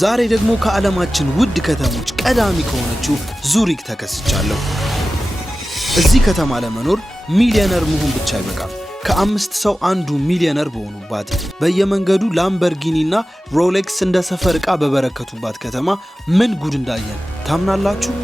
ዛሬ ደግሞ ከዓለማችን ውድ ከተሞች ቀዳሚ ከሆነችው ዙሪክ ተከስቻለሁ። እዚህ ከተማ ለመኖር ሚሊዮነር መሆን ብቻ አይበቃም። ከአምስት ሰው አንዱ ሚሊዮነር በሆኑባት በየመንገዱ ላምበርጊኒና ሮሌክስ እንደ ሰፈር ዕቃ በበረከቱባት ከተማ ምን ጉድ እንዳየን ታምናላችሁ?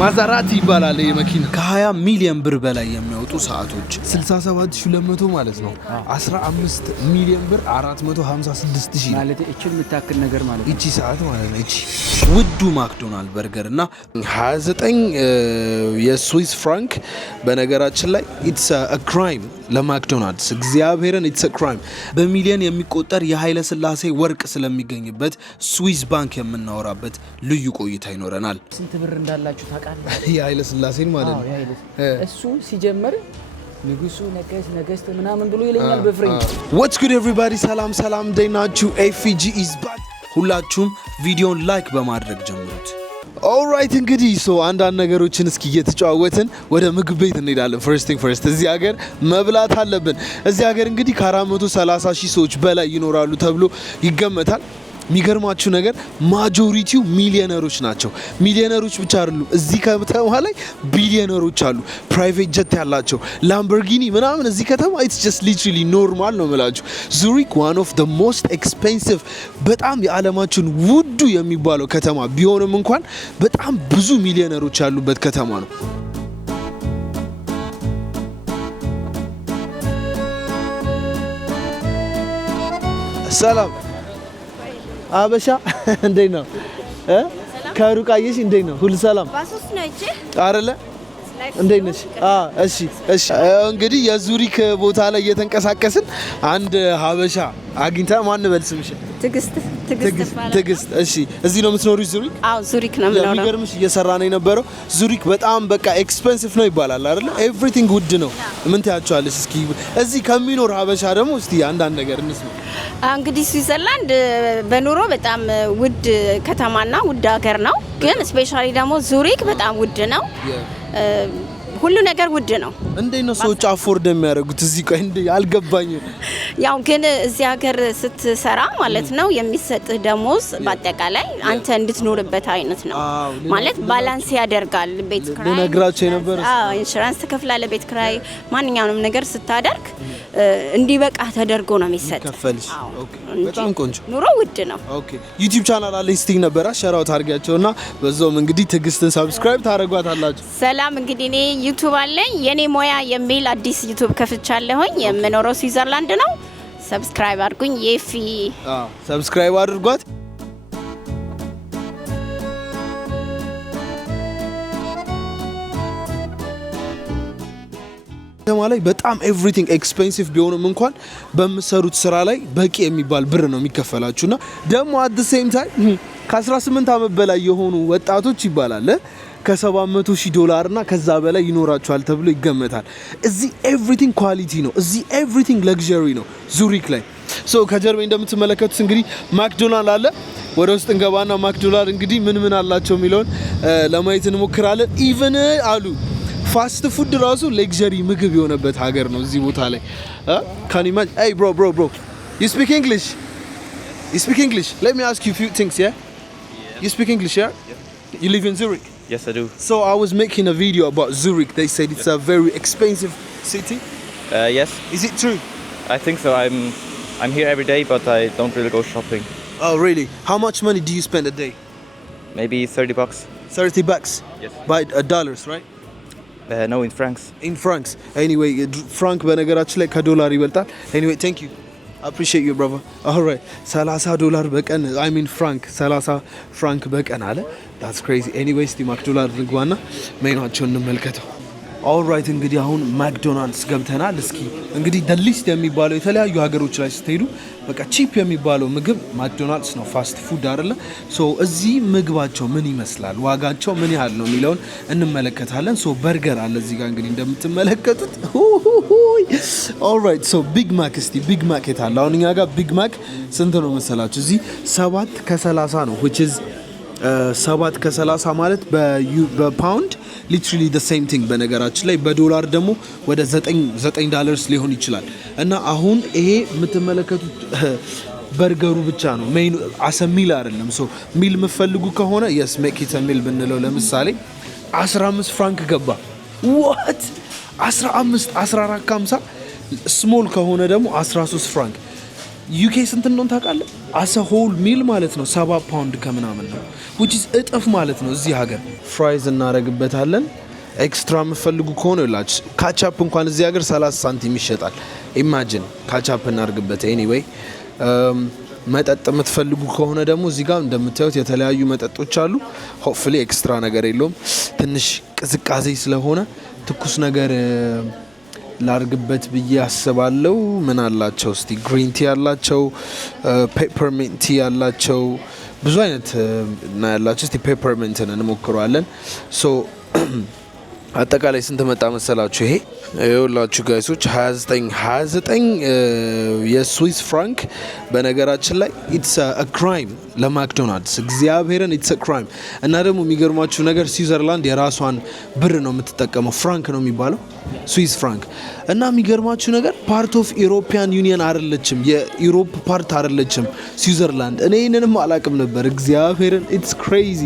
ማዛራቲ ይባላል የመኪና ከ20 ሚሊዮን ብር በላይ የሚያወጡ ሰዓቶች 67200 ማለት ነው። 15 ሚሊዮን ብር 456000 ማለት እቺ የምታክል ነገር ማለት ነው። እቺ ሰዓት ማለት ነው። እቺ ውዱ ማክዶናልድ በርገር እና 29 የስዊስ ፍራንክ በነገራችን ላይ ኢትስ አ ክራይም ለማክዶናልድስ እግዚአብሔርን ኢትስ አ ክራይም። በሚሊዮን የሚቆጠር የኃይለ ሥላሴ ወርቅ ስለሚገኝበት ስዊስ ባንክ የምናወራበት ልዩ ቆይታ ይኖረናል። ስንት ብር እንዳላችሁ ታውቃለህ? የኃይለ ሥላሴን ማለት ነው። እሱ ሲጀምር ንጉሱ ነገስት ምናምን ብሎ ይለኛል በፍሬንች። What's good everybody? ሰላም ደናችሁ ኤፍጂ is back። ሁላችሁም ቪዲዮን ላይክ በማድረግ ጀምሩት። ኦልራይት እንግዲህ አንዳንድ ነገሮችን እስኪ እየተጫወትን ወደ ምግብ ቤት እንሄዳለን። ፈርስት ቲንግ ፈርስት እዚህ ሀገር መብላት አለብን። እዚህ ሀገር እንግዲህ ከ430,000 ሰዎች በላይ ይኖራሉ ተብሎ ይገመታል። የሚገርማችሁ ነገር ማጆሪቲው ሚሊዮነሮች ናቸው። ሚሊዮነሮች ብቻ አይደሉም፣ እዚህ ከተማ ላይ ቢሊዮነሮች አሉ። ፕራይቬት ጀት ያላቸው ላምበርጊኒ ምናምን እዚህ ከተማ ኢትስ ጀስት ሊትራሊ ኖርማል ነው የምላችሁ። ዙሪክ ዋን ኦፍ ዘ ሞስት ኤክስፔንሲቭ በጣም የዓለማችን ውዱ የሚባለው ከተማ ቢሆንም እንኳን በጣም ብዙ ሚሊዮነሮች ያሉበት ከተማ ነው። ሰላም አበሻ እንዴት ነው? ከሩቅ አየሽ እንዴት ነው? ሁሉ ሰላም ባሶስ ነው እቺ አይደለ? እንዴት ነሽ? እሺ እንግዲህ የዙሪክ ቦታ ላይ እየተንቀሳቀስን አንድ ሀበሻ አግኝታ ማን በልስምሽ? ትግስት። እሺ እዚህ ነው የምትኖሪው ዙሪክ? አዎ ዙሪክ ነው የምኖረው። የሚገርምሽ እየሰራ ነው የነበረው። ዙሪክ በጣም በቃ ኤክስፔንሲቭ ነው ይባላል አይደለ? ኤቭሪቲንግ ውድ ነው። ምን ታያቸዋለሽ? እስኪ እዚህ ከሚኖር ሀበሻ ደግሞ እስቲ አንዳንድ ነገር እንስማ። እንግዲህ ስዊዘርላንድ በኑሮ በጣም ውድ ከተማና ውድ ሀገር ነው። ግን ስፔሻሊ ደግሞ ዙሪክ በጣም ውድ ነው። ሁሉ ነገር ውድ ነው። እንዴት ነው ሰዎች አፎርድ የሚያደርጉት? እዚህ ቆይ እንዴ አልገባኝም። ያው ግን እዚህ ሀገር ስትሰራ ማለት ነው የሚሰጥህ ደሞዝ በአጠቃላይ አንተ እንድትኖርበት አይነት ነው ማለት ባላንስ ያደርጋል። ቤት ክራይ ነግራቸው ነበር። ኢንሹራንስ ትከፍላለህ፣ ቤት ክራይ፣ ማንኛውንም ነገር ስታደርግ እንዲበቃ ተደርጎ ነው የሚሰጥ። ኦኬ በጣም ቆንጆ። ኑሮ ውድ ነው። ኦኬ ዩቲዩብ ቻናል አለ ስቲንግ ነበር ሼር አውት አድርጋቸውና በዛውም እንግዲህ ትግስትን ሰብስክራይብ ታደርጓታላችሁ። ሰላም እንግዲህ እኔ ዩቲዩብ አለኝ የኔ ሞያ የሚል አዲስ ዩቲዩብ ከፍቻለሁኝ። የምኖረው ስዊዘርላንድ ነው። ሰብስክራይብ አድርጉኝ። የፊ ሰብስክራይብ አድርጓት። ከተማ ላይ በጣም ኤቭሪቲንግ ኤክስፔንሲቭ ቢሆንም እንኳን በምሰሩት ስራ ላይ በቂ የሚባል ብር ነው የሚከፈላችሁና ደግሞ አት ዘ ሴም ታይም ከ18 ዓመት በላይ የሆኑ ወጣቶች ይባላል ከ$700,000 እና ከዛ በላይ ይኖራቸዋል ተብሎ ይገመታል። እዚህ ኤቭሪቲንግ ኳሊቲ ነው። እዚህ ኤቭሪቲንግ ለግዠሪ ነው ዙሪክ ላይ። ከጀርባዬ እንደምትመለከቱት እንግዲህ ማክዶናልድ አለ። ወደ ውስጥ እንገባና ማክዶናልድ እንግዲህ ምን አላቸው የሚለውን ለማየት እንሞክራለን። ኢቭን አሉ ፋስት ፉድ ራሱ ለግዠሪ ምግብ የሆነበት ሀገር ነው እዚህ ቦታ ላይ። ካን ዩ ኢማጂን? Hey bro you speak English? Let me ask you a few things, yeah? You speak English, yeah? You live in Zurich? Yes, I do. So I was making a video about Zurich. They said it's a very expensive city. Yes. Is it true? I think so. I'm here every day, but I don't really go shopping. Oh really? How much money do you spend a day? Maybe $30. $30? Yes. By dollars, right? No, in francs. In francs. Anyway, franc በነገራችን ላይ ከዶላር ይበልጣል. Anyway, thank you. I appreciate you, brother. All right. $30 በቀን I mean franc 30 franc በቀን አለ. That's crazy. Anyway, እስቲ ማክዶናልድ እንግባና ሜኗቸውን እንመልከተው. ኦልራይት እንግዲህ አሁን ማክዶናልድስ ገብተናል። እስኪ እንግዲህ ሊስት የሚባለው የተለያዩ ሀገሮች ላይ ስትሄዱ በቃ ቺፕ የሚባለው ምግብ ማክዶናልድስ ነው። ፋስት ፉድ አይደለ? እዚህ ምግባቸው ምን ይመስላል፣ ዋጋቸው ምን ያህል ነው የሚለውን እንመለከታለን። በርገር አለ እዚህ ጋር እንግዲህ እንደምትመለከቱት። ኦልራይት ቢግ ማክ እስቲ ቢግ ማክ የታለ? አሁን እኛ ጋር ቢግ ማክ ስንት ነው መሰላችሁ? እዚህ 7.30 ነው which is 7.30 ማለት በፓውንድ ሊትራሊ the same thing በነገራችን ላይ በዶላር ደግሞ ወደ $9 ሊሆን ይችላል። እና አሁን ይሄ የምትመለከቱት በርገሩ ብቻ ነው ሜኑ አሰሚል አይደለም ሶ ሚል የምትፈልጉ ከሆነ yes make it a meal ብንለው ለምሳሌ 15 ፍራንክ ገባ what 15 14.50 ስሞል ከሆነ ደግሞ 13 ፍራንክ ዩኬ ስንት እንደሆነ ታውቃለህ አሰ ሆል ሚል ማለት ነው 7 ፓውንድ ከምናምን ነው which is እጥፍ ማለት ነው እዚህ ሀገር ፍራይዝ እናረግበታለን ኤክስትራ የምትፈልጉ ከሆነ ይላችሁ ካቻፕ እንኳን እዚህ ሀገር 30 ሳንቲም ይሸጣል ኢማጂን ካቻፕ እናርግበት ኤኒዌይ መጠጥ የምትፈልጉ ከሆነ ደግሞ እዚህ ጋር እንደምታዩት የተለያዩ መጠጦች አሉ ሆፕፉሊ ኤክስትራ ነገር የለውም ትንሽ ቅዝቃዜ ስለሆነ ትኩስ ነገር ላርግበት ብዬ አስባለሁ ምን አላቸው እስቲ ግሪን ቲ ያላቸው ፔፐርሚንት ቲ ያላቸው ብዙ አይነት እና ያላቸው እስቲ ፔፐርሚንትን እንሞክረዋለን ሶ አጠቃላይ ስንት መጣ መሰላችሁ ይሄ ይኸውላችሁ ጋይሶች 29 የስዊስ ፍራንክ በነገራችን ላይ ኢትስ አ ክራይም ለማክዶናልድስ እግዚአብሔርን ኢትስ አ ክራይም እና ደግሞ የሚገርማችሁ ነገር ስዊዘርላንድ የራሷን ብር ነው የምትጠቀመው ፍራንክ ነው የሚባለው ስዊስ ፍራንክ እና የሚገርማችሁ ነገር ፓርት ኦፍ ኢሮፒያን ዩኒየን አይደለችም የዩሮፕ ፓርት አይደለችም ስዊዘርላንድ እኔ ይሄንንም አላውቅም ነበር እግዚአብሔርን ኢትስ ክሬዚ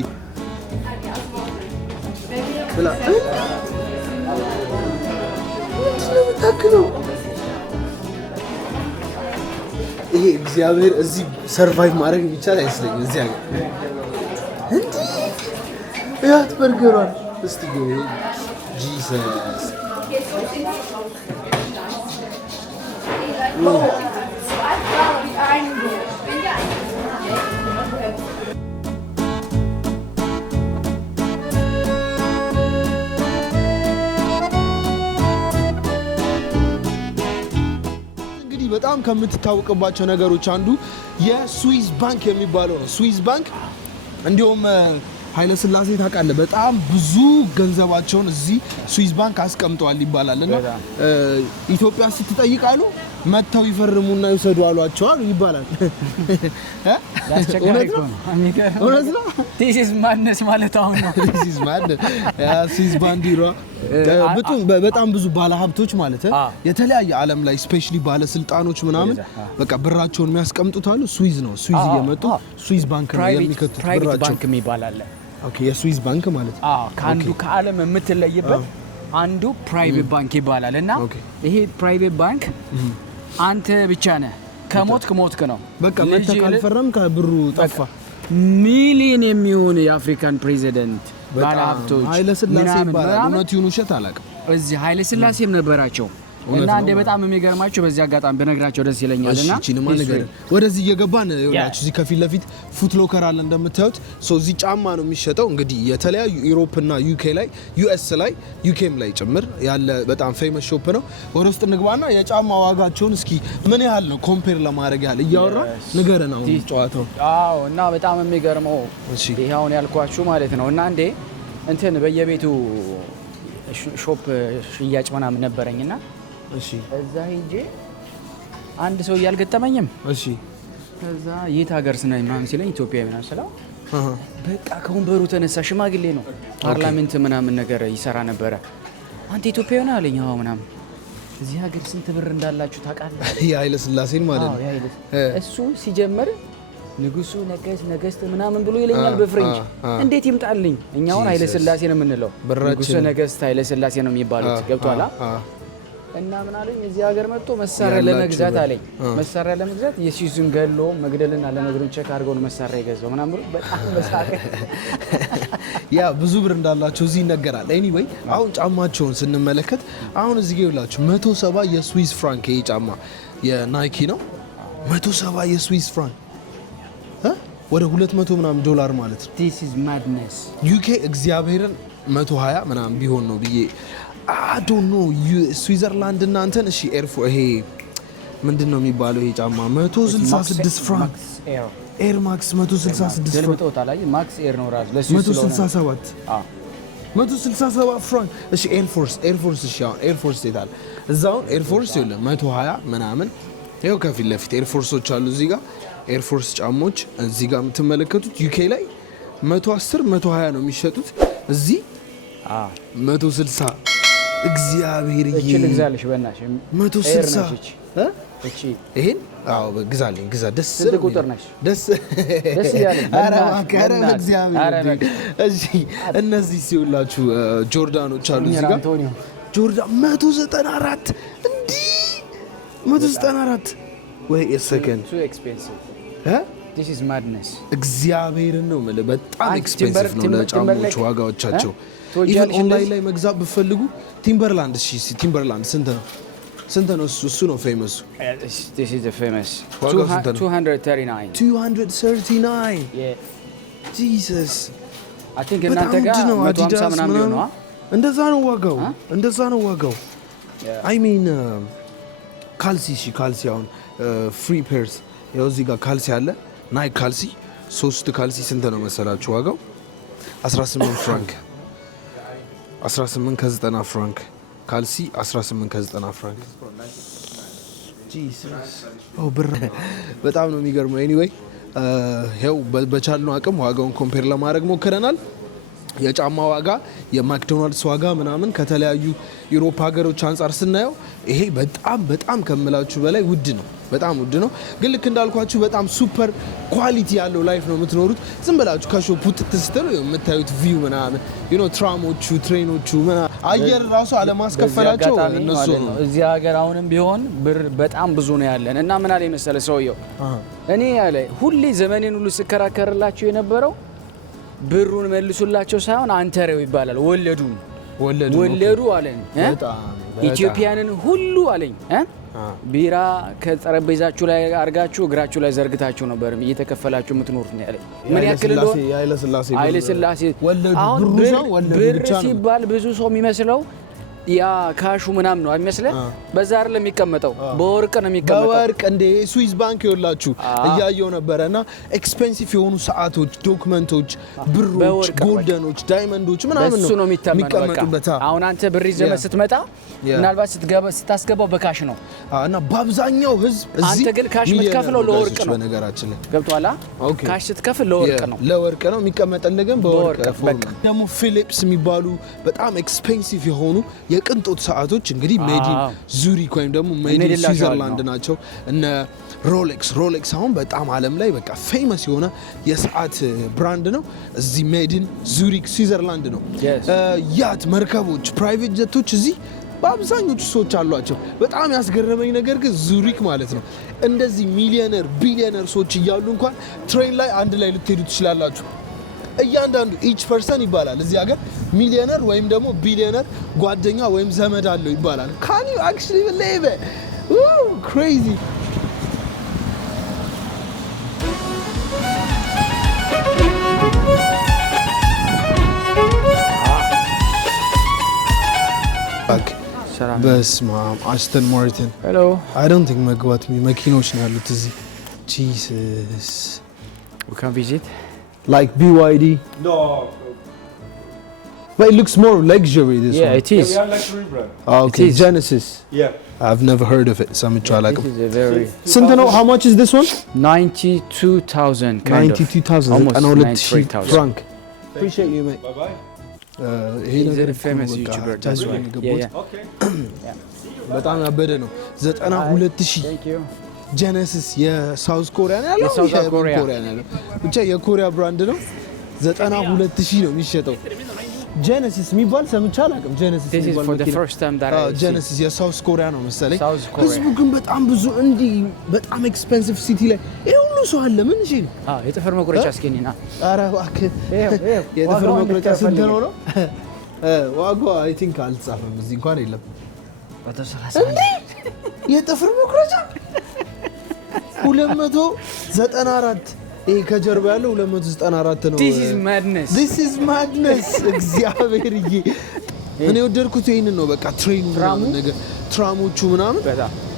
ይሄ እግዚአብሔር እዚህ ሰርቫይቭ ማድረግ የሚቻል አይመስለኝም እዚህ ሀገር እንዴ ያት በርገሯን እስቲ ጂሰስ በጣም ከምትታወቅባቸው ነገሮች አንዱ የስዊስ ባንክ የሚባለው ነው ስዊስ ባንክ እንዲሁም ኃይለ ሥላሴ ታውቃለህ በጣም ብዙ ገንዘባቸውን እዚህ ስዊስ ባንክ አስቀምጠዋል ይባላልና ኢትዮጵያ ስትጠይቃሉ መተው ይፈርሙና ይወሰዱ አሏቸው ይባላል ያስቸጋሪ ነው እውነት ነው this is madness ማለት አሁን ነው this is madness ስዊስ ባንዲራ በጣም ብዙ ባለሀብቶች ማለት የተለያየ ዓለም ላይ ስፔሻሊ ባለስልጣኖች ምናምን በቃ ብራቸውን የሚያስቀምጡት አሉ ስዊዝ ነው ስዊዝ እየመጡ ስዊስ ባንክ ነው የሚከቱት ፕራይቬት ባንክ የሚባል አለ ኦኬ የስዊስ ባንክ ማለት ከአንዱ ከዓለም የምትለይበት አንዱ ፕራይቬት ባንክ ይባላል እና ይሄ ፕራይቬት ባንክ አንተ ብቻ ነህ ከሞትክ ነው በቃ መተ ካልፈረም ከብሩ ጠፋ ሚሊዮን የሚሆን የአፍሪካን ፕሬዚደንት ባለሀብቶች ኃይለ ሥላሴ ይባላል እውነት ይሁን ውሸት አላውቅም እዚህ ኃይለ ሥላሴም ነበራቸው እና እንደ በጣም የሚገርማቸው በዚህ አጋጣሚ በነግራቸው ደስ ይለኛልና እሺ ቺንማ ነገር ወደዚህ እየገባን ይኸውላችሁ እዚህ ከፊት ለፊት ፉት ሎከር አለ እንደምታዩት ሶ እዚህ ጫማ ነው የሚሸጠው እንግዲህ የተለያዩ ዩሮፕ እና ዩኬ ላይ ዩኤስ ላይ ዩኬም ላይ ጭምር ያለ በጣም ፌመስ ሾፕ ነው ወደ ውስጥ እንግባና የጫማ ዋጋቸውን እስኪ ምን ያህል ነው ኮምፔር ለማድረግ ያህል እያወራ ንገረን አሁን ጨዋታው እና በጣም የሚገርመው ይሄ አሁን ያልኳችሁ ማለት ነው እና እንዴ እንትን በየቤቱ ሾፕ ሽያጭ ምናምን ነበረኝና እሺ እዛ ሄጄ አንድ ሰው ያልገጠመኝም እሺ ከዛ የት ሀገር ስናይ ምናምን ሲለኝ ኢትዮጵያዊ ምናምን ስለው በቃ ከወንበሩ ተነሳ ሽማግሌ ነው ፓርላሜንት ምናምን ነገር ይሰራ ነበረ አንተ ኢትዮጵያዊ ነህ አለኝ አዎ ምናምን እዚህ ሀገር ስንት ብር እንዳላችሁ ታውቃለህ የኃይለ ሥላሴን ማለት ነው እሱ ሲጀምር ንጉሱ ነገስት ምናምን ብሎ ይለኛል በፍሬንች እንዴት ይምጣልኝ እኛውን ኃይለ ሥላሴ ነው የምንለው ንጉሱ ነገስት ኃይለ ሥላሴ ነው የሚባሉት ገብቷላ እና ምን አለኝ እዚህ ሀገር መጥቶ መሳሪያ ለመግዛት አለኝ መሳሪያ ለመግዛት የሲሱን ገሎ መግደልና ለነገሩን ቼክ አድርገው ነው መሳሪያ ይገዛው ምናምን ብሎ በጣም መሳሪያ ያ ብዙ ብር እንዳላቸው እዚህ ይነገራል ኤኒዌይ አሁን ጫማቸውን ስንመለከት አሁን እዚህ ጋር 170 የስዊስ ፍራንክ ይሄ ጫማ የናይኪ ነው 170 የስዊስ ፍራንክ ወደ 200 ምናምን ዶላር ማለት ነው this is madness ዩኬ እግዚአብሔርን 120 ምናምን ቢሆን ነው ብዬ I don't know ስዊዘርላንድ እና እንትን እሺ ይሄ ምንድነው የሚባለው ይሄ ጫማ 166 ፍራንክ ኤር ማክስ 166 ፍራንክ ቶታል ማክስ ኤር ነው ራሱ ለሱ 167 167 ፍራንክ እሺ ኤር ፎርስ እሺ አሁን ኤር ፎርስ ይታል እዛው ኤር ፎርስ ይኸውልህ 120 ምናምን ይኸው ከፊት ለፊት ኤር ፎርሶች አሉ እዚህ ጋር ኤር ፎርስ ጫሞች እዚህ ጋር የምትመለከቱት ዩኬ ላይ 110 120 ነው የሚሸጡት እዚህ 160 እግዚአብሔር እቺ ልግዛልሽ በእናትሽ 160 እቺ ይሄን አዎ ግዛልኝ ግዛ ደስ ስንት ቁጥር ነሽ? ደስ ይላል። ኧረ እባክህ እግዚአብሔር እሺ እነዚህ ሲውላችሁ ጆርዳኖች አሉ እዚህ ጋር ጆርዳን 194 እንዴ 194 ወይ ሰከንድ ቱ ኤክስፔንሲቭ this is madness እግዚአብሔርን ነው ማለት በጣም ኤክስፔንሲቭ ነው ለጫማዎች ዋጋዎቻቸው ኢቭን ኦንላይን ላይ መግዛት ብትፈልጉ ቲምበርላንድ እሺ ቲምበርላንድ ስንት ነው እሱ ነው ፌመስ this is the famous 239 239 Jesus I think እናንተ ጋር 150 ምናምን ነው እንደዛ ነው ዋጋው I mean ካልሲ አሁን ፍሪ ፔርስ ያው እዚህ ጋር ካልሲ አለ ናይክ ካልሲ 3 ካልሲ ስንት ነው መሰላችሁ ዋጋው 18 ፍራንክ 18 ከ90 ፍራንክ ካልሲ 18 ከ90 ፍራንክ ጂሰስ ብር በጣም ነው የሚገርመው ኤኒዌይ ያው በቻልነው አቅም ዋጋውን ኮምፔር ለማድረግ ሞክረናል የጫማ ዋጋ የማክዶናልድስ ዋጋ ምናምን ከተለያዩ ዩሮፕ ሀገሮች አንፃር ስናየው ይሄ በጣም ከምላችሁ በላይ ውድ ነው በጣም ውድ ነው ግን ልክ እንዳልኳችሁ በጣም ሱፐር ኳሊቲ ያለው ላይፍ ነው የምትኖሩት ዝም ብላችሁ ከሾፑ ስትሉ የምታዩት ቪው ምናምን ትራሞቹ ትሬኖቹ ምናምን አየር ራሱ አለማስከፈላቸው እነሱ ነው እዚህ ሀገር አሁንም ቢሆን ብር በጣም ብዙ ነው ያለን እና ምን አለ መሰለ ሰውየው እኔ ያለ ሁሌ ዘመኔን ሁሉ ስከራከርላችሁ የነበረው ብሩን መልሱላቸው ሳይሆን አንተሬው ይባላል ወለዱ አለኝ ኢትዮጵያንን ሁሉ አለኝ ቢራ ከጠረጴዛችሁ ላይ አርጋችሁ እግራችሁ ላይ ዘርግታችሁ ነበር እየተከፈላችሁ የምትኖሩት ነው ያለኝ ምን ያክል እንደሆነ ኃይለ ሥላሴ አሁን ብር ሲባል ብዙ ሰው የሚመስለው ያ ካሹ ምናምን ነው አይመስልህ በዛ አይደለም የሚቀመጠው በወርቅ ነው የሚቀመጠው በወርቅ እንደ ስዊስ ባንክ ይወላችሁ እያየው ነበርና ኤክስፔንሲቭ የሆኑ ሰዓቶች ዶክመንቶች ብሮች ጎልደኖች ዳይመንዶች ምናምን ነው ነው የሚቀመጡበት አሁን አንተ ብር ይዘህ ስትመጣ ምናልባት ስታስገባው በካሽ ነው እና በአብዛኛው ህዝብ እዚህ አንተ ግን ካሽ የምትከፍለው ለወርቅ ነው በነገራችን ላይ ገብቷላ ካሽ ስትከፍል ለወርቅ ነው የሚቀመጥልህ ግን በወርቅ ደግሞ ፊሊፕስ የሚባሉ በጣም ኤክስፔንሲቭ የሆኑ የቅንጦት ሰዓቶች እንግዲህ ሜዲን ዙሪክ ወይም ደግሞ ሜዲን ስዊዘርላንድ ናቸው እነ ሮሌክስ አሁን በጣም ዓለም ላይ በቃ ፌመስ የሆነ የሰዓት ብራንድ ነው እዚህ ሜዲን ዙሪክ ስዊዘርላንድ ነው ያት መርከቦች ፕራይቬት ጀቶች እዚህ በአብዛኞቹ ሰዎች አሏቸው በጣም ያስገረመኝ ነገር ግን ዙሪክ ማለት ነው እንደዚህ ሚሊዮነር ቢሊዮነር ሰዎች እያሉ እንኳን ትሬን ላይ አንድ ላይ ልትሄዱ ትችላላችሁ እያንዳንዱ each person ይባላል እዚህ ሀገር ሚሊዮነር ወይም ደግሞ ቢሊዮነር ጓደኛ ወይም ዘመድ አለው ይባላል can you actually believe it crazy በስመ አብ አስተን ማርቲን ሄሎ I don't think መግባት መኪኖች ነው ያሉት እዚህ Jesus we can visit like BYD No. but it looks more luxury this one it is We are luxury brand. okay It is. Genesis Yeah. I've never heard of it ሰምቼ አላውቅም This is a very ስንት ነው how much is this one 92,000 kind of 92,000 almost 92,000 franc appreciate you mate Bye bye. ይሄ He's ነገር a famous በቃ YouTuber, that's ታዝበው right. የገቡት Yeah. Okay. በጣም ያበደ ነው 92,000 Thank you ጀነሲስ የሳውዝ ኮሪያ ነው ያለው የሳውዝ ኮሪያ ነው ያለው ብቻ የኮሪያ ብራንድ ነው 92,000 ነው የሚሸጠው ጀነሲስ የሚባል ሰምቼ አላውቅም ጀነሲስ This is የሚባል for the መኪና first time that I see. ጀነሲስ የሳውዝ ኮሪያ ነው መሰለኝ South Korea. ህዝቡ ግን በጣም ብዙ እንዲህ በጣም ኤክስፔንሲቭ ሲቲ ላይ ይሄ ሁሉ ሰው አለ ምን እሺ የጥፍር መቁረጫ እስኪኒና ኧረ እባክህ የጥፍር መቁረጫ ስንት ነው ዋጋው አይ ቲንክ አልጻፈም እዚህ እንኳን የለም የጥፍር መቁረጫ 294 ይሄ ከጀርባ ያለው 294 ነው This is madness እግዚአብሔርዬ እኔ ወደድኩት ይሄንን ነው በቃ ትሬኑ ምናምን ነገር ትራሞቹ ምናምን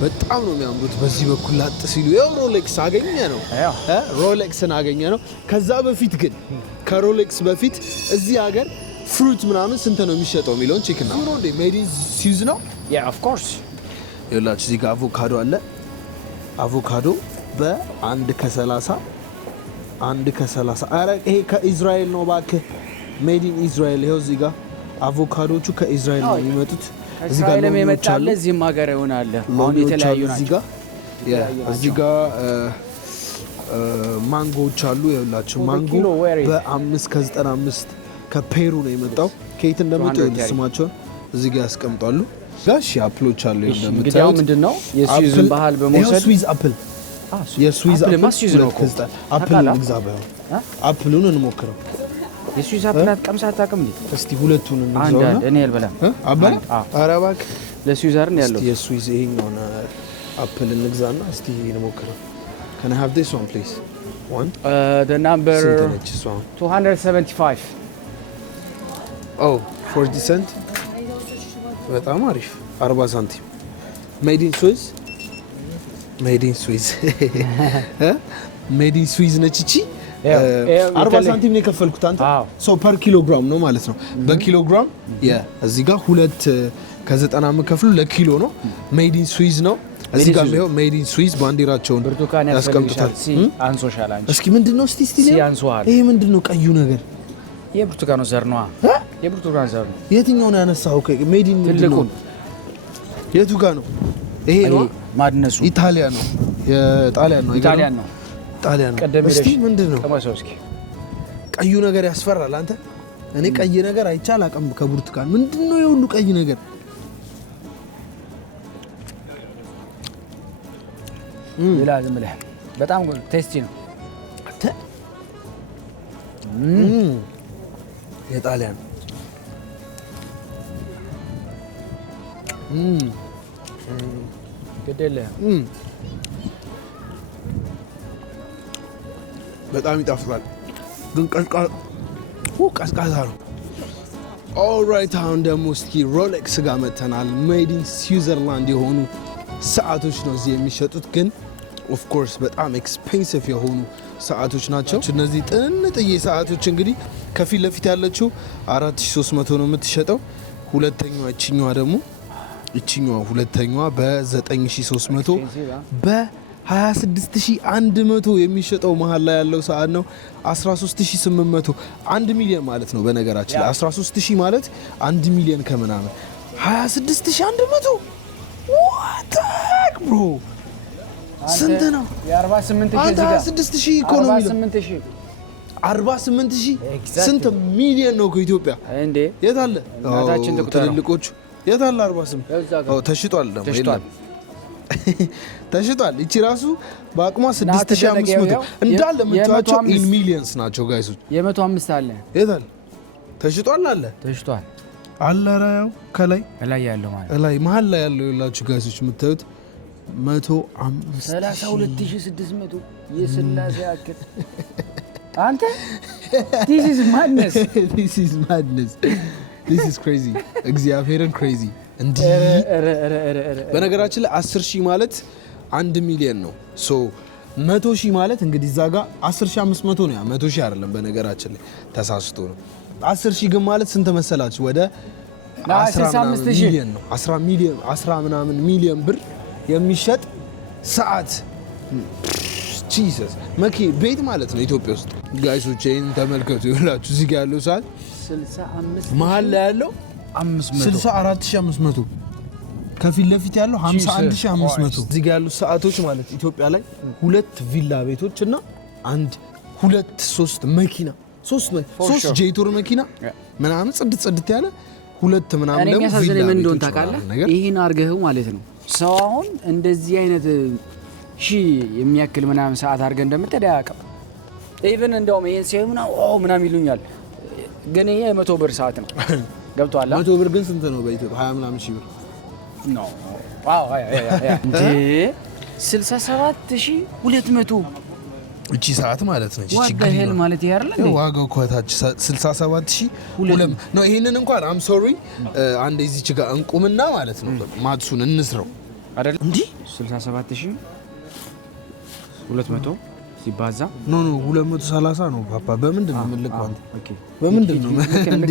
በጣም ነው የሚያምሩት በዚህ በኩል ላጥ ሲሉ ያው ሮሌክስ አገኘ ነው ሮሌክስን አገኘ ነው ከዛ በፊት ግን ከሮሌክስ በፊት እዚህ ሀገር ፍሩት ምናምን ስንት ነው የሚሸጠው የሚለውን ቼክ እና ነው እንደ ሜድ ኢን ስዊዝ ነው yeah of course ይኸውላችሁ እዚህ ጋር አቮካዶ አለ አቮካዶ በ1 ከ30 1 ከ30 አረ ይሄ ከእስራኤል ነው እባክህ ሜድ ኢን እስራኤል ይኸው እዚህ ጋር አቮካዶቹ ከእስራኤል ነው የሚመጡት እዚህ ጋር ለምን ይመጣል እዚህም ሀገር ይሆናል አሁን የተለያዩ ናቸው እዚህ ጋር እዚህ ጋር ማንጎዎች አሉ ይኸውላችሁ ማንጎ በ5 ከ95 ከፔሩ ነው የመጣው ከየት እንደመጡ ስማቸውን እዚህ ጋር ያስቀምጣሉ ጋሽ አፕሎች አሉ እንደምታዩት ምንድነው የስዊዝን ባህል በመውሰድ ስዊዝ አፕል የስዊዝ አፕል አፕል እንግዛበው አፕሉን እንሞክረው የስዊዝ አፕል ቀምሳ አታውቅም እንዴ እስቲ ሁለቱን እንግዛውና እኔ አልበላም አባል ኧረ እባክህ ለስዊዝ አይደል ያለው የስዊዝ ይሄኛው አፕል እንግዛና እስቲ እንሞክረው Can I have this one please? One? The number 275. Oh, 40 cent? በጣም አሪፍ 40 ሳንቲም Made in Swiss? Made in Swiss. Made in Swiss ነች እቺ 40 ሳንቲም ነው የከፈልኩት አንተ ሶ ፐር ኪሎግራም ነው ማለት ነው በኪሎግራም እዚህ ጋር 2 ከ90 የምከፍሉ ለኪሎ ነው Made in Swiss ነው እዚህ ጋር ነው ሜድ ኢን ስዊዝ ባንዲራቸውን ያስቀምጡታል አንሶሻል አንቺ እስኪ ምንድነው እስቲ ይሄ ምንድነው ቀዩ ነገር የብርቱካኑ ዘር ነው የብርቱካኑ ዘር ነው የትኛው ነው ያነሳው ሜድ ኢን ምንድነው የቱ ጋር ነው ይሄ ነው ማድነሱ ኢጣሊያ ነው የጣሊያን ነው ጣሊያን ነው እስቲ ምንድነው ቀዩ ነገር ያስፈራል አንተ እኔ ቀይ ነገር አይቻል አቀም ከብርቱካን ምንድነው የሁሉ ቀይ ነገር ሌላ ዝም ብለህ በጣም ቴስቲ ነው የጣሊያን ገደለ በጣም ይጣፍጣል ግን ቀዝቃዛ ነው ኦልራይት አሁን ደግሞ እስኪ ሮሌክስ ጋር መተናል ሜድ ኢን ስዊዘርላንድ የሆኑ ሰዓቶች ነው እዚህ የሚሸጡት ግን ኦፍ ኮርስ በጣም ኤክስፔንሲቭ የሆኑ ሰዓቶች ናቸው እነዚህ ጥንጥዬ ሰዓቶች እንግዲህ ከፊት ለፊት ያለችው 4300 ነው የምትሸጠው ሁለተኛዋ እቺኛዋ ደግሞ ሁለተኛዋ በ9300 በ26100 የሚሸጠው መሃል ላይ ያለው ሰዓት ነው 13800 1 ሚሊዮን ማለት ነው በነገራችን ላይ 13000 ማለት 1 ሚሊዮን ከምናምን 26100 what the heck bro ስንት ነው የ48000 ኢኮኖሚ 48000 ስንት ሚሊዮን ነው ከኢትዮጵያ እንዴ የት አለ እናታችን ትልልቆቹ የት አለ 48 ተሽጧል ደግሞ የለም ተሽጧል እቺ ራሱ በአቅሟ 6500 እንዳለ የምታዩቸው ኢን ሚሊየንስ ናቸው ጋይሶች የ105 አለ የት አለ ተሽጧል አለ ራያው ከላይ ያለው ማለት ላይ መሃል ላይ ያለው ይላችሁ ጋይሶች የምታዩት 32600 የስላሴ ያክል አንተ this is madness this is crazy እግዚአብሔርን crazy እንዴ በነገራችን ላይ 10000 ማለት 1 ሚሊዮን ነው ሶ 100000 ማለት እንግዲህ እዛ ጋር 10500 ነው ያ 100000 አይደለም በነገራችን ላይ ተሳስቶ ነው 10000 ግን ማለት ስንት መሰላችሁ ወደ 15 ሚሊዮን ነው 10 ሚሊዮን 10 ምናምን ሚሊዮን ብር የሚሸጥ ሰዓት ጂሰስ ቤት ማለት ነው ኢትዮጵያ ውስጥ ጋይሶች ይሄን ተመልከቱ ይላችሁ እዚህ ጋር ያለው ሰዓት 65 መሃል ላይ ያለው 64500 ከፊት ለፊት ያለው 51500 እዚህ ጋር ያሉ ሰዓቶች ማለት ኢትዮጵያ ላይ 2 ቪላ ቤቶች እና 3 መኪና 3 ጄቱር መኪና ምናምን ጽድት ያለ 2 ምናምን ደግሞ ቪላ ቤቶች እንደሆነ ታውቃለህ ይሄን አርገው ማለት ነው ሰው አሁን እንደዚህ አይነት የሚያክል ምናምን ሰዓት አርገ እንደምትሄድ አያውቅም ኢቭን እንደውም ይሄን ሲሆን ምናምን ይሉኛል ግን ይሄ 100 ብር ሰዓት ነው ገብቷል 100 ብር ግን ስንት ነው በኢትዮጵያ 20 ምናምን ሺህ ብር ነው እንዴ 67200 እቺ ሰዓት ማለት ነው እቺ ግል ማለት ይያርለ ዋጋው ኮታች 67200 ነው ይሄንን እንኳን አም ሶሪ አንዴ እዚች ጋር እንቁምና ማለት ነው ማትሱን እንስረው አይደል እንዴ 67200 ሲባዛ ኖ 230 ነው ፓፓ በምንድን ነው የምልከው አንተ ኦኬ በምንድን ነው እንዴ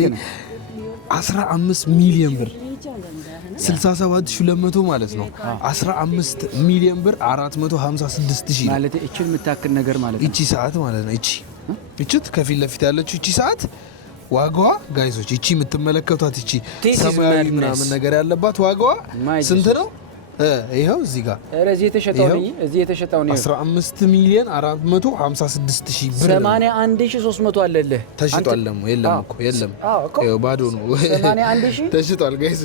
15 ሚሊዮን ብር 67200 ማለት ነው 15 ሚሊዮን ብር 456000 ማለት እቺን የምታክል ነገር ማለት ነው እቺ ሰዓት ማለት ነው እቺት ከፊት ለፊት ያለችው እቺ ሰዓት ዋጋዋ ጋይሶች እቺ የምትመለከቷት እቺ ሰማያዊ ምናምን ነገር ያለባት ዋጋዋ ስንት ነው ይሄው እዚህ ጋር እዚህ የተሸጠው ነው 15,456,000 ብር 81,300 አለልህ ተሽጧል። ደግሞ የለም እኮ የለም፣ ይሄው ባዶ ነው። 81,000 ተሽጧል ጋይስ።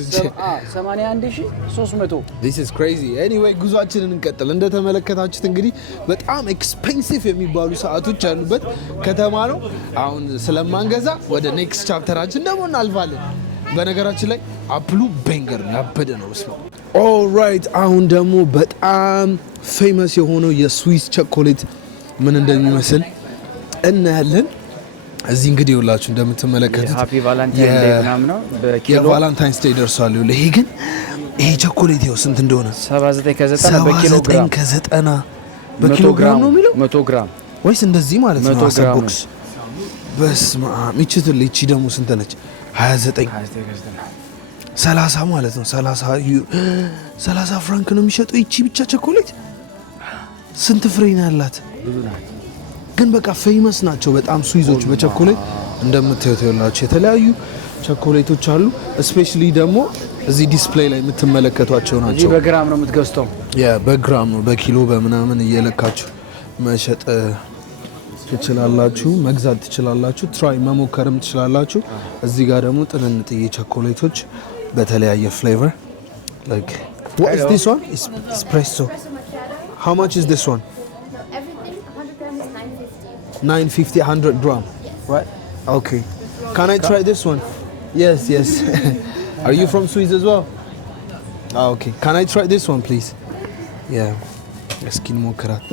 81,300 This is crazy. Anyway ጉዟችንን እንቀጥል። እንደተመለከታችሁት እንግዲህ በጣም ኤክስፔንሲቭ የሚባሉ ሰዓቶች ያሉበት ከተማ ነው። አሁን ስለማንገዛ ወደ ኔክስት ቻፕተራችን ደግሞ እናልፋለን። በነገራችን ላይ አፕሉ ቤንገር ነው፣ ያበደ ነው። ኦልራይት አሁን ደግሞ በጣም ፌመስ የሆነው የስዊስ ቸኮሌት ምን እንደሚመስል እናያለን። እዚህ እንግዲህ ሁላችሁ እንደምትመለከቱት የቫላንታይንስ ዴይ ደርሷል። ይሄ ግን ይሄ ቸኮሌት ይኸው ስንት እንደሆነ 79 ከ90 በኪሎግራም ነው የሚለው 100 ግራም ወይስ እንደዚህ ማለት ነው? ቦክስ በስመ አብ። ይቺ ደግሞ ስንት ነች? 30 ማለት ነው። 30 ፍራንክ ነው የሚሸጠው ይቺ ብቻ ቸኮሌት። ስንት ፍሬ ነው ያላት? ግን በቃ ፌመስ ናቸው በጣም ስዊዞች በቸኮሌት እንደምታዩት ያላችሁ የተለያዩ ቸኮሌቶች አሉ። ስፔሻሊ ደግሞ እዚህ ዲስፕሌይ ላይ የምትመለከቷቸው ናቸው። እዚህ በግራም ነው የምትገዝተው? በግራም ነው፣ በኪሎ በምናምን እየለካችሁ መሸጥ ትችላላችሁ፣ መግዛት ትችላላችሁ፣ ትራይ መሞከርም ትችላላችሁ። እዚህ ጋር ደግሞ ጥንንጥዬ ቸኮሌቶች በተለያየ ፍሌቨር like what is this one? Espresso. How much is this one? Everything 100 grams is 950. 950 100 gram. Right? Okay. Can I try this one? Yes. Are you from Swiss as well? Okay. Can I try this one please? Yeah. እስኪ እንሞክራት።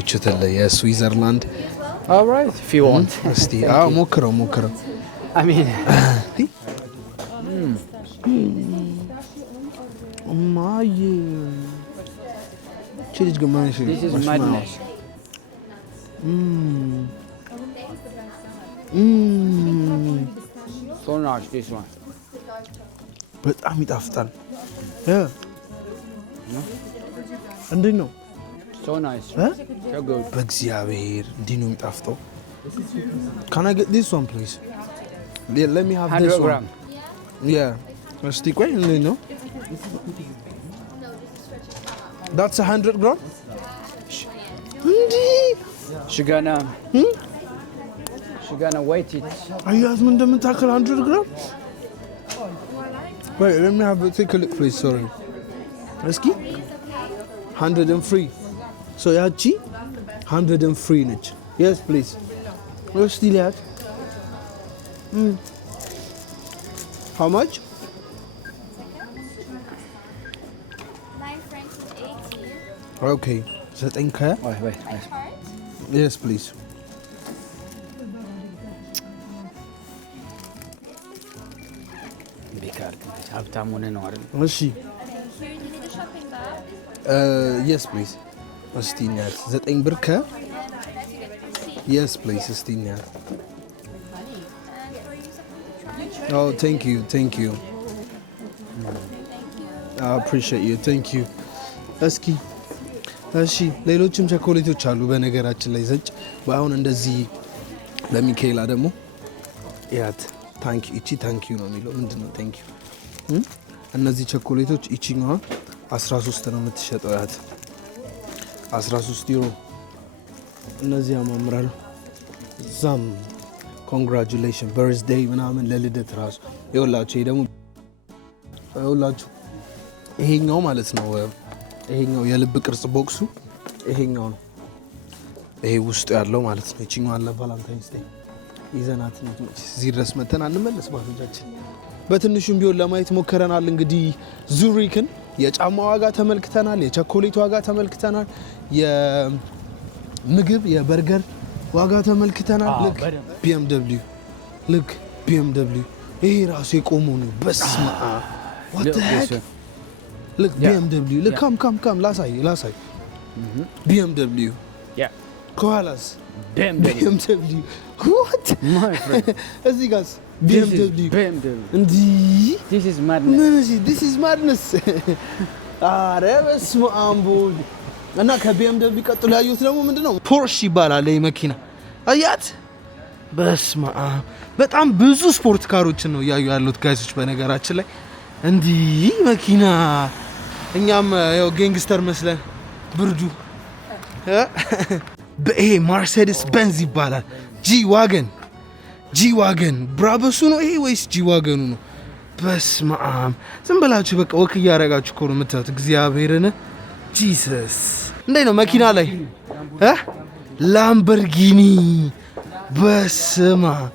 ይችላል የስዊዘርላንድ። All right, if you want. እስቲ ሞክረው። I mean my Chili's good man. This is madness. So nice this one. በጣም ይጣፍጣል። እንዴት ነው? So nice. So good. በእግዚአብሔር እንዲህ ነው የሚጣፍጠው። Can I get this one please? Let me have 100 this gram. one. Yeah. እስቲ ቆይ እንዴት ነው? That's 100 gram? እንዲህ She gonna wait it. አያት ምን እንደምታክል 100 gram? Wait, let me have take a look please. Sorry. እስኪ 103. So ያቺ 103 ነች. Yes please. እስቲ ሊያት How much? 9 francs is 18. Okay. 9 ከ Wait. Yes please. ቢካር ሀብታም ሆነ ነው አይደል? እሺ And then here, do you need a shopping bag? yes please. እስቲ እናያት 9 ብር ከ Yes please. እስቲ እናያት Oh, thank you. I appreciate you. Thank you. እስኪ እሺ ሌሎችም ቸኮሌቶች አሉ በነገራችን ላይ ዘጭ በአሁን እንደዚህ ለሚካኤላ ደግሞ ያት ታንክ ዩ። እቺ ታንክ ዩ ነው የሚለው ምንድነው? ታንክ ዩ። እነዚህ ቸኮሌቶች እቺኛዋ 13 ነው የምትሸጠው። ያት 13 ዩሮ። እነዚህ ያማምራሉ። ዛም ኮንግራቹሌሽን በርዝዴይ ምናምን ለልደት ራሱ ይኸውላችሁ። ይሄ ደግሞ ይኸውላችሁ ይሄኛው ማለት ነው። ይሄኛው የልብ ቅርጽ ቦክሱ ይሄኛው ነው። ይሄ ውስጡ ያለው ማለት ነው። እቺኛው አለ ቫላንታይንስ ዴይ ይዘናት እዚህ ድረስ መተን አንመለስ ባቶቻችን በትንሹም ቢሆን ለማየት ሞከረናል። እንግዲህ ዙሪክን የጫማ ዋጋ ተመልክተናል፣ የቸኮሌት ዋጋ ተመልክተናል፣ የምግብ የበርገር ዋጋ ተመልክተናል። ልክ BMW ይሄ ራሱ የቆመው ነው። በስመ አብ what the heck look BMW look come ላሳይ BMW ከኋላስ BMW what My friend. እዚህ ጋርስ BMW እንዲ This is madness. this is madness አረ በስመ አብ እና ከBMW ቀጥሎ ያዩት ደግሞ ምንድነው? ፖርሽ ይባላል ይሄ መኪና አያት። በስመ አብ በጣም ብዙ ስፖርት ካሮችን ነው ያዩ ያሉት ጋይሶች። በነገራችን ላይ እንዲህ መኪና እኛም ያው ጋንግስተር መስለን ብርዱ በኤ ማርሴዲስ ቤንዝ ይባላል። ጂ ዋገን ብራበሱ ነው ይሄ ወይስ ጂ ዋገኑ ነው? በስመ አብ ዝም ብላችሁ በቃ ወክ እያደረጋችሁ እኮ ነው የምታዩት። እግዚአብሔርን ጂሰስ እንዴት ነው መኪና ላይ ላምበርጊኒ በስመ አብ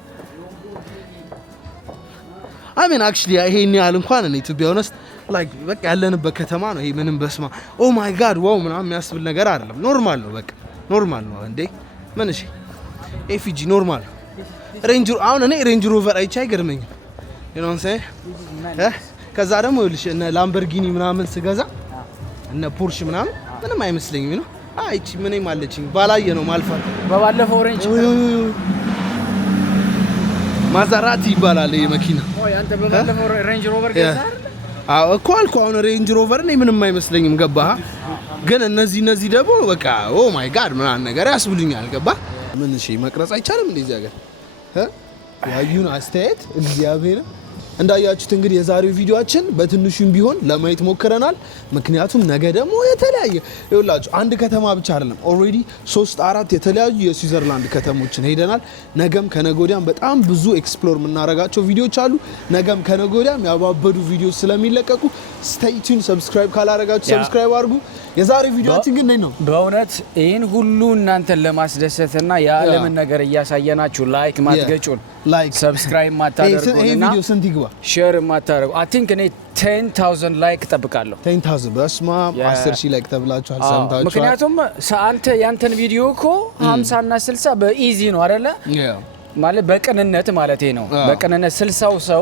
አሜን አክቹሊ ይሄን ያህል እንኳን እኔ ቱ ቢ ኦነስት ላይክ በቃ ያለንበት ከተማ ነው ይሄ ምንም በስማ ኦ ማይ ጋድ ዋው ምናምን የሚያስብል ነገር አይደለም። ኖርማል ነው በቃ ኖርማል ነው እንዴ ምን እሺ ኤፊጂ ኖርማል ሬንጅ አሁን እኔ ሬንጅ ሮቨር አይቼ አይገርመኝም you know what I'm saying ከዛ ደግሞ ይልሽ እነ ላምበርጊኒ ምናምን ስገዛ እነ ፖርሽ ምናምን ምንም አይመስለኝም ነው አይቺ ምንም አለችኝ ባላየ ነው ማልፋት በባለፈው ሬንጅ ማዛራቲ ይባላል ይሄ መኪና ኦ ያንተ በባለፈው ሬንጅ ሮቨር ገዛ አዎ እኮ አልኩ አሁን ሬንጅ ሮቨር እኔ ምንም አይመስለኝም ገባህ ግን እነዚህ ደግሞ በቃ ኦ ማይ ጋድ ምናምን ነገር ያስብሉኛል ገባህ ምን እሺ መቅረጽ አይቻልም እንደዚህ ሀገር ያዩን አስተያየት እግዚአብሔር እንዳያችሁት እንግዲህ የዛሬው ቪዲዮአችን በትንሹም ቢሆን ለማየት ሞክረናል። ምክንያቱም ነገ ደግሞ የተለያየ ይኸውላችሁ አንድ ከተማ ብቻ አይደለም ኦልሬዲ 3-4 የተለያዩ የስዊዘርላንድ ከተሞችን ሄደናል። ነገም ከነገ ወዲያም በጣም ብዙ ኤክስፕሎር የምናደርጋቸው ቪዲዮዎች አሉ። ነገም ከነገ ወዲያም ያባበዱ ቪዲዮዎች ስለሚለቀቁ ስቴይ ቲዩን። ሰብስክራይብ ካላደረጋችሁ ሰብስክራይብ አድርጉ። የዛሬው ቪዲዮአችን ግን ነው በእውነት ይሄን ሁሉ እናንተን ለማስደሰትና የዓለምን ነገር እያሳየናችሁ ላይክ ማትገጩን ላይክ ሰብስክራይብ ማታደርጉና ይሄ ቪዲዮ ስንት ይግባ ሼር ማታደርጉ አይ ቲንክ እኔ 10000 ላይክ ጠብቃለሁ 10000 በስማ 10000 ላይክ ተብላችኋል ሰምታችኋል ምክንያቱም አንተ ያንተን ቪዲዮ እኮ 50 እና 60 በኢዚ ነው አይደለ ማለት በቅንነት ማለት ነው በቅንነት 60 ሰው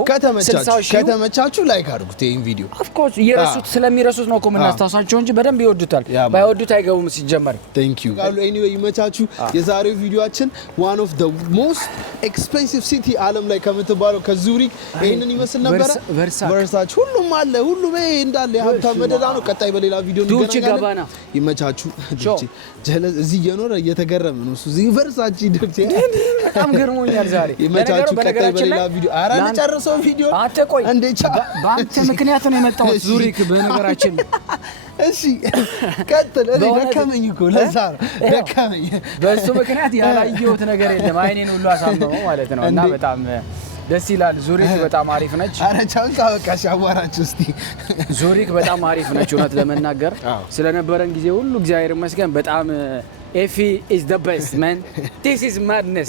ከተመቻችሁ ላይክ አድርጉት ይሄን ቪዲዮ ኦፍ ኮርስ እየረሱት ስለሚረሱት ነው እኮ የምናስታውሳቸው እንጂ በደንብ ይወዱታል ባይወዱት አይገቡም ሲጀመር ቴንክ ዩ ጋሉ ኤኒዌይ ይመቻችሁ የዛሬው ቪዲዮአችን one of the most expensive city ዓለም ላይ ከምትባለው ከዙሪክ ይሄንን ይመስል ነበር ቨርሳች ሁሉም አለ ሁሉም ይሄ እንዳለ የሀብታም መደዳ ነው ቀጣይ በሌላ ቪዲዮ እንገናኛለን ይመቻችሁ ጀለስ እዚህ እየኖረ እየተገረመ ነው እሱ እዚህ ቨርሳች ይደብቴ በጣም ገርሞኛል ዛሬ ይመቻችሁ ቀጣይ በሌላ ቪዲዮ ኧረ ለጨርሰው ቪዲዮ አንተ ቆይ በአንተ ምክንያት ነው የመጣው ዙሪክ በነገራችን እሺ ቀጥል እኔ ደከመኝ እኮ ለዛ ደከመኝ በሱ ምክንያት ያላየሁት ነገር የለም አይኔን ሁሉ አሳመመው ማለት ነው እና በጣም ደስ ይላል ዙሪክ በጣም አሪፍ ነች አረ ቻው በቃ ሻዋራችሁ እስቲ ዙሪክ በጣም አሪፍ ነች እውነት ለመናገር ስለነበረን ጊዜ ሁሉ እግዚአብሔር ይመስገን በጣም ኤፊ is the best man this is madness